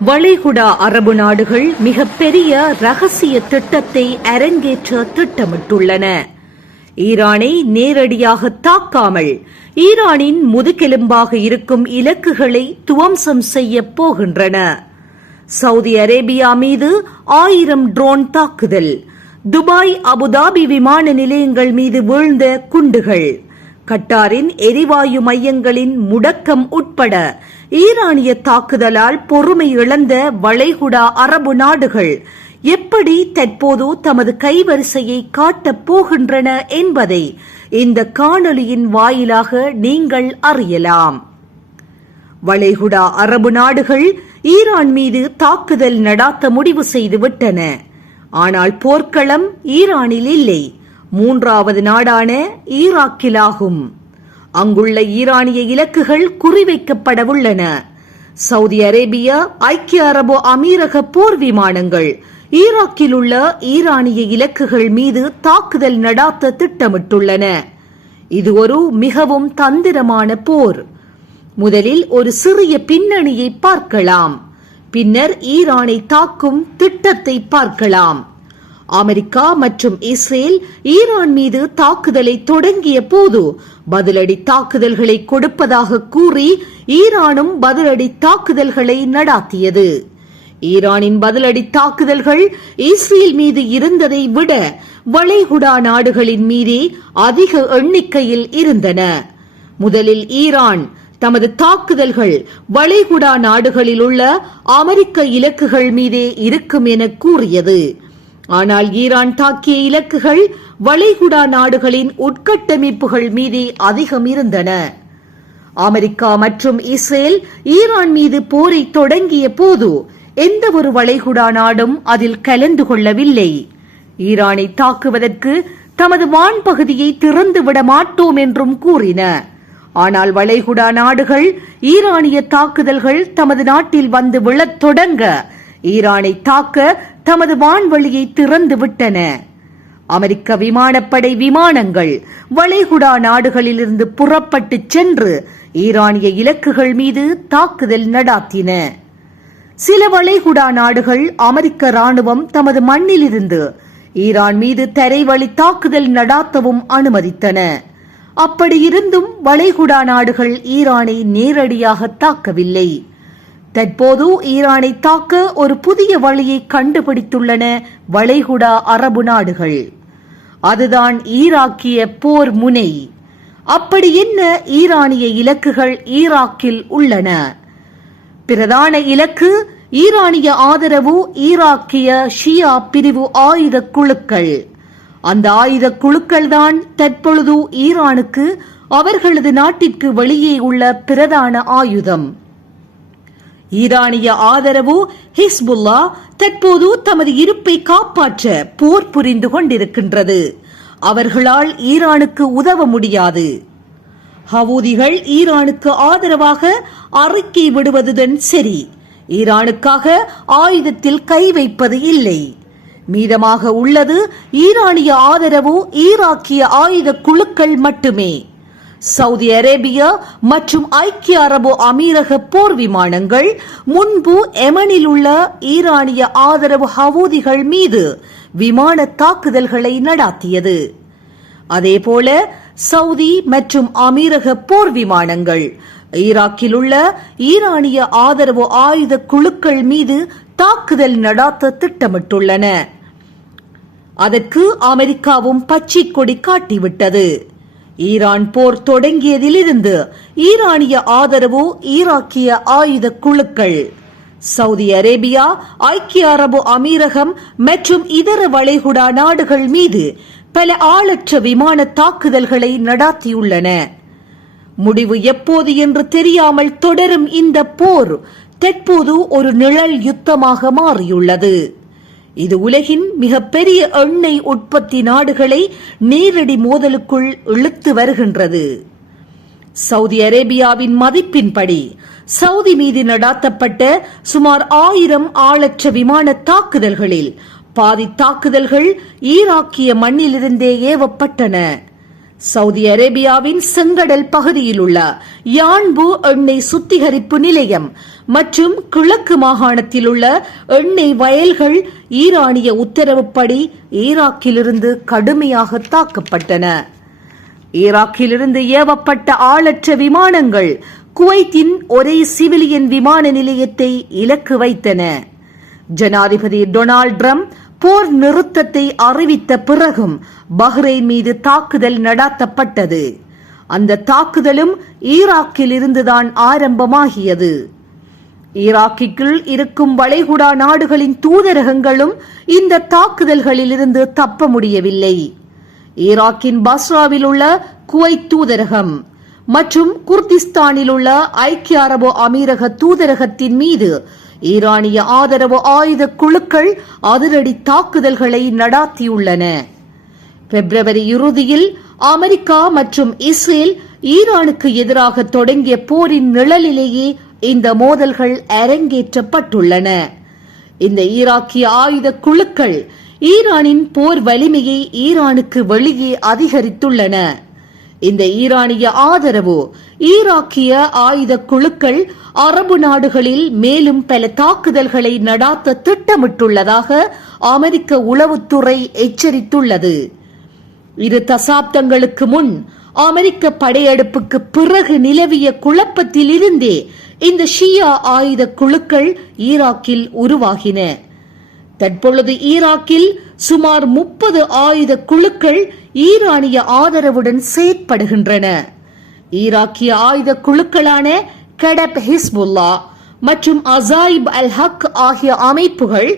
வளைகுடா அரபு நாடுகள் மிகப்பெரிய ரகசிய திட்டத்தை அரங்கேற்ற திட்டமிட்டுள்ளன. ஈரானை நேரடியாக தாக்காமல் ஈரானின் முதுகெலும்பாக இருக்கும் இலக்குகளை துவம்சம் செய்ய போகின்றன. சவுதி அரேபியா மீது 1000 ட்ரோன் தாக்குதல், துபாய் அபுதாபி விமான நிலையங்கள் மீது வீழ்ந்த குண்டுகள், கட்டாரின் எரிவாயு மையங்களின் முடக்கம் உட்பட ஈரானிய தாக்குதலால் பொறுமை இழந்த வளைகுடா அரபு நாடுகள் எப்படி தற்போது தமது கைவரிசையை காட்டப் போகின்றன என்பதை இந்த காணொலியின் வாயிலாக நீங்கள் அறியலாம். வளைகுடா அரபு நாடுகள் ஈரான் மீது தாக்குதல் நடாத்த முடிவு செய்துவிட்டன. ஆனால் போர்க்களம் ஈரானில் இல்லை, 3வது நாடான ஈராக்கிலாகும். அங்குள்ள ஈரானிய இலக்குகள் குறிவைக்கப்படவுள்ளன. சவுதி அரேபியா, ஐக்கிய அரபு அமீரக போர் விமானங்கள் ஈராக்கில் உள்ள ஈரானிய இலக்குகள் மீது தாக்குதல் நடாத்த திட்டமிட்டுள்ளன. இது ஒரு மிகவும் தந்திரமான போர். முதலில் ஒரு சிறிய பின்னணியை பார்க்கலாம், பின்னர் ஈரானை தாக்கும் திட்டத்தை பார்க்கலாம். அமெரிக்கா மற்றும் இஸ்ரேல் ஈரான் மீது தாக்குதலை தொடங்கிய போது பதிலடி தாக்குதல்களை கொடுப்பதாக கூறி ஈரானும் பதிலடி தாக்குதல்களை நடாத்தியது. ஈரானின் பதிலடி தாக்குதல்கள் இஸ்ரேல் மீது இருந்ததை விட வளைகுடா நாடுகளின் மீதே அதிக எண்ணிக்கையில் இருந்தன. முதலில் ஈரான் தமது தாக்குதல்கள் வளைகுடா நாடுகளில் உள்ள அமெரிக்க இலக்குகள் மீதே இருக்கும் என கூறியது. ஆனால் ஈரான் தாக்கிய இலக்குகள் வளைகுடா நாடுகளின் உட்கட்டமைப்புகள் மீதே அதிகம் இருந்தன. அமெரிக்கா மற்றும் இஸ்ரேல் ஈரான் மீது போரை தொடங்கிய போது எந்த ஒரு வளைகுடா நாடும் அதில் கலந்து கொள்ளவில்லை. ஈரானை தாக்குவதற்கு தமது வான்பகுதியை திறந்துவிட மாட்டோம் என்றும் கூறின. ஆனால் வளைகுடா நாடுகள் ஈரானிய தாக்குதல்கள் தமது நாட்டில் வந்து விழத் தொடங்க ஈரானை தாக்க தமது வான்வழியை திறந்து விட்டன. அமெரிக்க விமானப்படை விமானங்கள் வளைகுடா நாடுகளிலிருந்து புறப்பட்டு சென்று ஈரானிய இலக்குகள் மீது தாக்குதல் நடாத்தின. சில வளைகுடா நாடுகள் அமெரிக்க ராணுவம் தமது மண்ணிலிருந்து ஈரான் மீது தரைவழி தாக்குதல் நடாத்தவும் அனுமதித்தன. அப்படியிருந்தும் வளைகுடா நாடுகள் ஈரானை நேரடியாக தாக்கவில்லை. தற்போது ஈரானை தாக்க ஒரு புதிய வழியை கண்டுபிடித்துள்ளன வளைகுடா அரபு நாடுகள். அதுதான் ஈராக்கிய போர் முனை. அப்படி என்ன ஈரானிய இலக்குகள் ஈராக்கில் உள்ளன? பிரதான இலக்கு ஈரானிய ஆதரவு ஈராக்கிய ஷியா பிரிவு ஆயுத குழுக்கள். அந்த ஆயுத குழுக்கள் தான் தற்பொழுது ஈரானுக்கு அவர்களது நாட்டிற்கு வெளியே உள்ள பிரதான ஆயுதம். ஈரானிய ஆதரவு ஹிஸ்புல்லா தற்போது தமது இருப்பை காப்பாற்ற போர் புரிந்து கொண்டிருக்கின்றது. அவர்களால் ஈரானுக்கு உதவ முடியாது. ஹவூதிகள் ஈரானுக்கு ஆதரவாக அறிக்கை விடுவதுடன் சரி, ஈரானுக்காக ஆயுதத்தில் கை வைப்பது இல்லை. மீதமாக உள்ளது ஈரானிய ஆதரவு ஈராக்கிய ஆயுத குழுக்கள் மட்டுமே. சவுதி அரேபியா மற்றும் ஐக்கிய அரபு அமீரக போர் விமானங்கள் முன்பு எமனில் உள்ள ஈரானிய ஆதரவு ஹவூதிகள் மீது விமான தாக்குதல்களை நடாத்தியது. அதேபோல சவுதி மற்றும் அமீரக போர் விமானங்கள் ஈராக்கில் உள்ள ஈரானிய ஆதரவு ஆயுத குழுக்கள் மீது தாக்குதல் நடாத்த திட்டமிட்டுள்ளன. அதற்கு அமெரிக்காவும் பச்சை கொடி காட்டிவிட்டது. ஈரான் போர் தொடங்கியதிலிருந்து ஈரானிய ஆதரவு ஈராக்கிய ஆயுத குழுக்கள் சவுதி அரேபியா, ஐக்கிய அரபு அமீரகம் மற்றும் இதர வளைகுடா நாடுகள் மீது பல ஆளற்ற விமான தாக்குதல்களை நடாத்தியுள்ளன. முடிவு எப்போது என்று தெரியாமல் தொடரும் இந்த போர் தற்போது ஒரு நிழல் யுத்தமாக மாறியுள்ளது. இது உலகின் மிகப்பெரிய எண்ணெய் உற்பத்தி நாடுகளை நேரடி மோதலுக்குள் இழுத்து வருகின்றது. சவுதி அரேபியாவின் மதிப்பின்படி சவுதி மீது நடாத்தப்பட்ட சுமார் 1000 ஆளற்ற விமான தாக்குதல்களில் பாதி தாக்குதல்கள் ஈராக்கிய மண்ணிலிருந்தே ஏவப்பட்டன. சவுதி அரேபியாவின் செங்கடல் பகுதியில் உள்ள யான்பு எண்ணெய் சுத்திகரிப்பு நிலையம் மற்றும் கிழக்கு மாகாணத்தில் உள்ள எண்ணெய் வயல்கள் ஈரானிய உத்தரவுப்படி ஈராக்கிலிருந்து கடுமையாக தாக்கப்பட்டன. ஈராக்கிலிருந்து ஏவப்பட்ட ஆளற்ற விமானங்கள் குவைத்தின் ஒரே சிவிலியன் விமான நிலையத்தை இலக்கு வைத்தன. ஜனாதிபதி டொனால்ட் ட்ரம்ப் போர் நிறுத்தத்தை அறிவித்த பிறகும் பஹ்ரைன் மீது தாக்குதல் நடாத்தப்பட்டது. அந்த தாக்குதலும் ஈராக்கில் இருந்துதான் ஆரம்பமாகியது. ஈராக்கிற்குள் இருக்கும் வளைகுடா நாடுகளின் தூதரகங்களும் இந்த தாக்குதல்களில் இருந்து தப்ப முடியவில்லை. ஈராக்கின் பஸ்ராவில் உள்ள குவைத் தூதரகம் மற்றும் குர்திஸ்தானில் உள்ள ஐக்கிய அரபு அமீரக தூதரகத்தின் மீது ஈரானிய ஆதரவு ஆயுத குழுக்கள் அதிரடி தாக்குதல்களை நடாத்தியுள்ளன. பிப்ரவரி இறுதியில் அமெரிக்கா மற்றும் இஸ்ரேல் ஈரானுக்கு எதிராக தொடங்கிய போரின் நிழலிலேயே இந்த மோதல்கள் அரங்கேற்றப்பட்டுள்ளன. இந்த ஈராக்கிய ஆயுத குழுக்கள் ஈரானின் போர் வலிமையை ஈரானுக்கு வெளியே அதிகரித்துள்ளன. இந்த ஈரானிய ஆதரவு ஈராக்கிய ஆயுத குழுக்கள் அரபு நாடுகளில் மேலும் பல தாக்குதல்களை நடாத்த திட்டமிட்டுள்ளதாக அமெரிக்க உளவுத்துறை எச்சரித்துள்ளது. 2 தசாப்தங்களுக்கு முன் அமெரிக்க படையெடுப்புக்கு பிறகு நிலவிய குழப்பத்தில் இருந்தே இந்த ஷியா ஆயுத குழுக்கள் ஈராக்கில் உருவாகின. தற்பொழுது ஈராக்கில் சுமார் 30 ஆயுத குழுக்கள் ஈரானிய ஆதரவுடன் செயற்படுகின்றன. ஈராக்கிய ஆயுத குழுக்களான கடப் ஹிஸ்புல்லா மற்றும் அசாயிப் அல் ஹக் ஆகிய அமைப்புகள்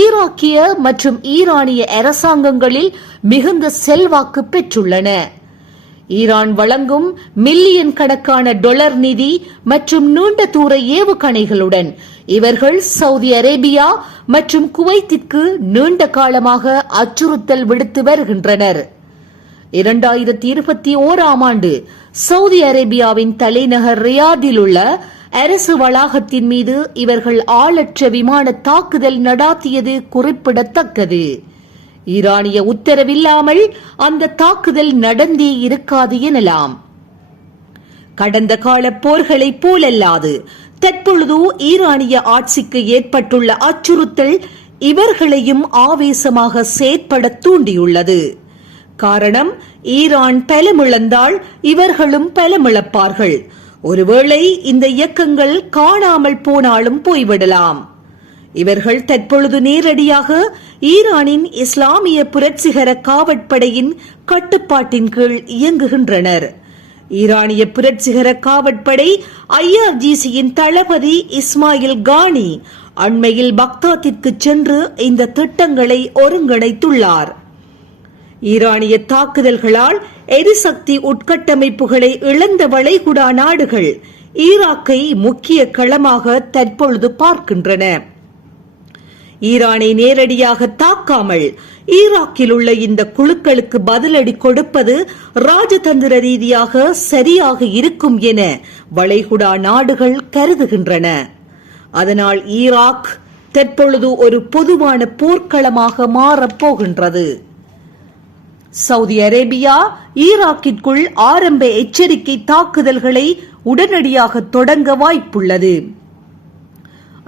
ஈராக்கிய மற்றும் ஈரானிய அரசாங்கங்களில் மிகுந்த செல்வாக்கு பெற்றுள்ளன. ஈரான் வழங்கும் மில்லியன் கணக்கான டாலர் நிதி மற்றும் நீண்ட தூர ஏவுகணைகளுடன் இவர்கள் சவுதி அரேபியா மற்றும் குவைத்திற்கு நீண்ட காலமாக அச்சுறுத்தல் விடுத்து வருகின்றனர். 2021ஆம் ஆண்டு சவுதி அரேபியாவின் தலைநகர் ரியாதில் உள்ள அரசு வளாகத்தின் மீது இவர்கள் ஆளற்ற விமான தாக்குதல் நடாத்தியது குறிப்பிடத்தக்கது. ஈரானிய உத்தரவில்லாமல் அந்த தாக்குதல் நடந்தே இருக்காது எனலாம். கடந்த கால போர்களைப் போலல்லாது தற்பொழுது ஈரானிய ஆட்சிக்கு ஏற்பட்டுள்ள அச்சுறுத்தல் இவர்களையும் ஆவேசமாக செயற்பட தூண்டியுள்ளது. காரணம், ஈரான் பலமிழந்தால் இவர்களும் பலமிழப்பார்கள். ஒருவேளை இந்த இயக்கங்கள் காணாமல் போனாலும் போய்விடலாம். இவர்கள் தற்பொழுது நேரடியாக ஈரானின் இஸ்லாமிய புரட்சிகர காவற்படையின் கட்டுப்பாட்டின் கீழ் இயங்குகின்றனர். ஈரானிய புரட்சிகர காவற்படை IRGCயின் தளபதி இஸ்மாயில் கானி அண்மையில் பக்தாத்திற்கு சென்று இந்த திட்டங்களை ஒருங்கிணைத்துள்ளார். ஈரானிய தாக்குதல்களால் எரிசக்தி உட்கட்டமைப்புகளை இழந்த வளைகுடா நாடுகள் ஈராக்கை முக்கிய களமாக தற்பொழுது பார்க்கின்றன. ஈரானை நேரடியாக தாக்காமல் ஈராக்கில் உள்ள இந்த குழுக்களுக்கு பதிலடி கொடுப்பது ராஜதந்திர ரீதியாக சரியாக இருக்கும் என வளைகுடா நாடுகள் கருதுகின்றன. அதனால் ஈராக் தற்பொழுது ஒரு பொதுவான போர்க்களமாக மாறப்போகின்றது. சவுதி அரேபியா ஈராக்கிற்குள் ஆரம்ப எச்சரிக்கை தாக்குதல்களை உடனடியாக தொடங்க வாய்ப்புள்ளது.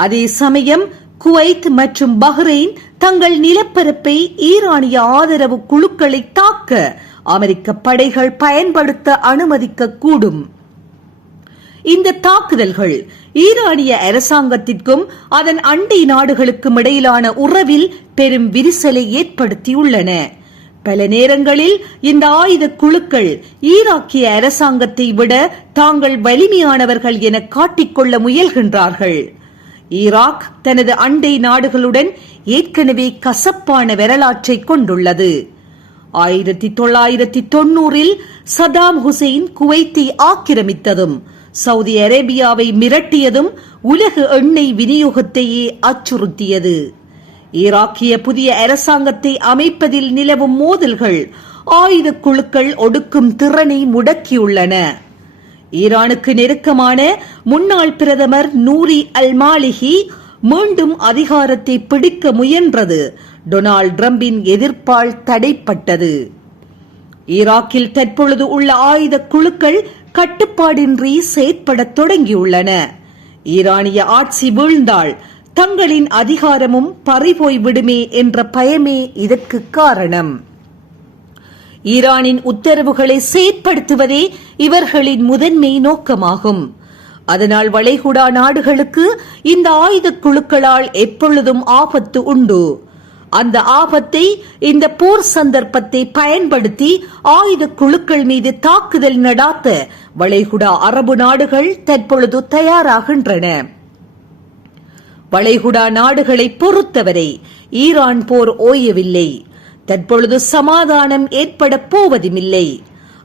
அதே சமயம் குவைத் மற்றும் பஹ்ரைன் தங்கள் நிலப்பரப்பை ஈரானிய ஆதரவு குழுக்களை தாக்க அமெரிக்க படைகள் பயன்படுத்த அனுமதிக்க கூடும். இந்த தாக்குதல்கள் ஈரானிய அரசாங்கத்திற்கும் அதன் அண்டை நாடுகளுக்கும் இடையிலான உறவில் பெரும் விரிசலை ஏற்படுத்தியுள்ளன. பல நேரங்களில் இந்த ஆயுத குழுக்கள் ஈராக்கிய அரசாங்கத்தை விட தாங்கள் வலிமையானவர்கள் என காட்டிக்கொள்ள முயல்கின்றார்கள். ஈராக் தனது அண்டை நாடுகளுடன் ஏற்கனவே கசப்பான வரலாற்றை கொண்டுள்ளது. 1990இல் சதாம் ஹுசைன் குவைத்தை ஆக்கிரமித்ததும் சவுதி அரேபியாவை மிரட்டியதும் உலக எண்ணெய் விநியோகத்தையே அச்சுறுத்தியது. ஈராக்கிய புதிய அரசாங்கத்தை அமைப்பதில் நிலவும் மோதல்கள் ஆயுத குழுக்கள் ஒடுக்கும் திறனை முடக்கியுள்ளன. ஈரானுக்கு நெருக்கமான முன்னாள் பிரதமர் நூரி அல் மாலிகி மீண்டும் அதிகாரத்தை பிடிக்க முயன்றது டொனால்ட் ட்ரம்பின் எதிர்ப்பால் தடைப்பட்டது. ஈராக்கில் தற்பொழுது உள்ள ஆயுத குழுக்கள் கட்டுப்பாடின்றி செயற்பட தொடங்கியுள்ளன. ஈரானிய ஆட்சி வீழ்ந்தால் தங்களின் அதிகாரமும் பறிபோய் விடுமே என்ற பயமே இதற்கு காரணம். ஈரானின் உத்தரவுகளை செயற்படுத்துவதே இவர்களின் முதன்மை நோக்கமாகும். அதனால் வளைகுடா நாடுகளுக்கு இந்த ஆயுத குழுக்களால் எப்பொழுதும் ஆபத்து உண்டு. அந்த ஆபத்தை இந்த போர் சந்தர்ப்பத்தை பயன்படுத்தி ஆயுத குழுக்கள் மீது தாக்குதல் நடாத்த வளைகுடா அரபு நாடுகள் தற்பொழுது தயாராகின்றன. வளைகுடா நாடுகளை பொறுத்தவரை ஈரான் போர் ஓயவில்லை. தற்பொழுது சமாதானம் ஏற்பட போவதுமில்லை.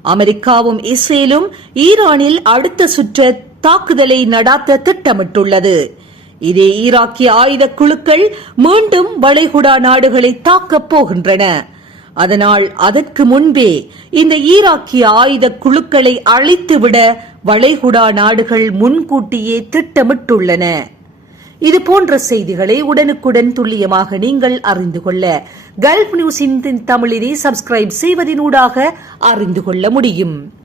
அமெரிக்காவும் இஸ்ரேலும் ஈரானில் அடுத்த சுற்று தாக்குதலை நடாத்த திட்டமிட்டுள்ளது. இதே ஈராக்கிய ஆயுத குழுக்கள் மீண்டும் வளைகுடா நாடுகளை தாக்கப் போகின்றன. அதனால் அதற்கு முன்பே இந்த ஈராக்கிய ஆயுத குழுக்களை அழித்துவிட வளைகுடா நாடுகள் முன்கூட்டியே திட்டமிட்டுள்ளன. இது போன்ற செய்திகளை உடனுக்குடன் துல்லியமாக நீங்கள் அறிந்து கொள்ள கல்ஃப் நியூஸின் தமிழினை சப்ஸ்கிரைப் செய்வதனூடாக அறிந்து கொள்ள முடியும்.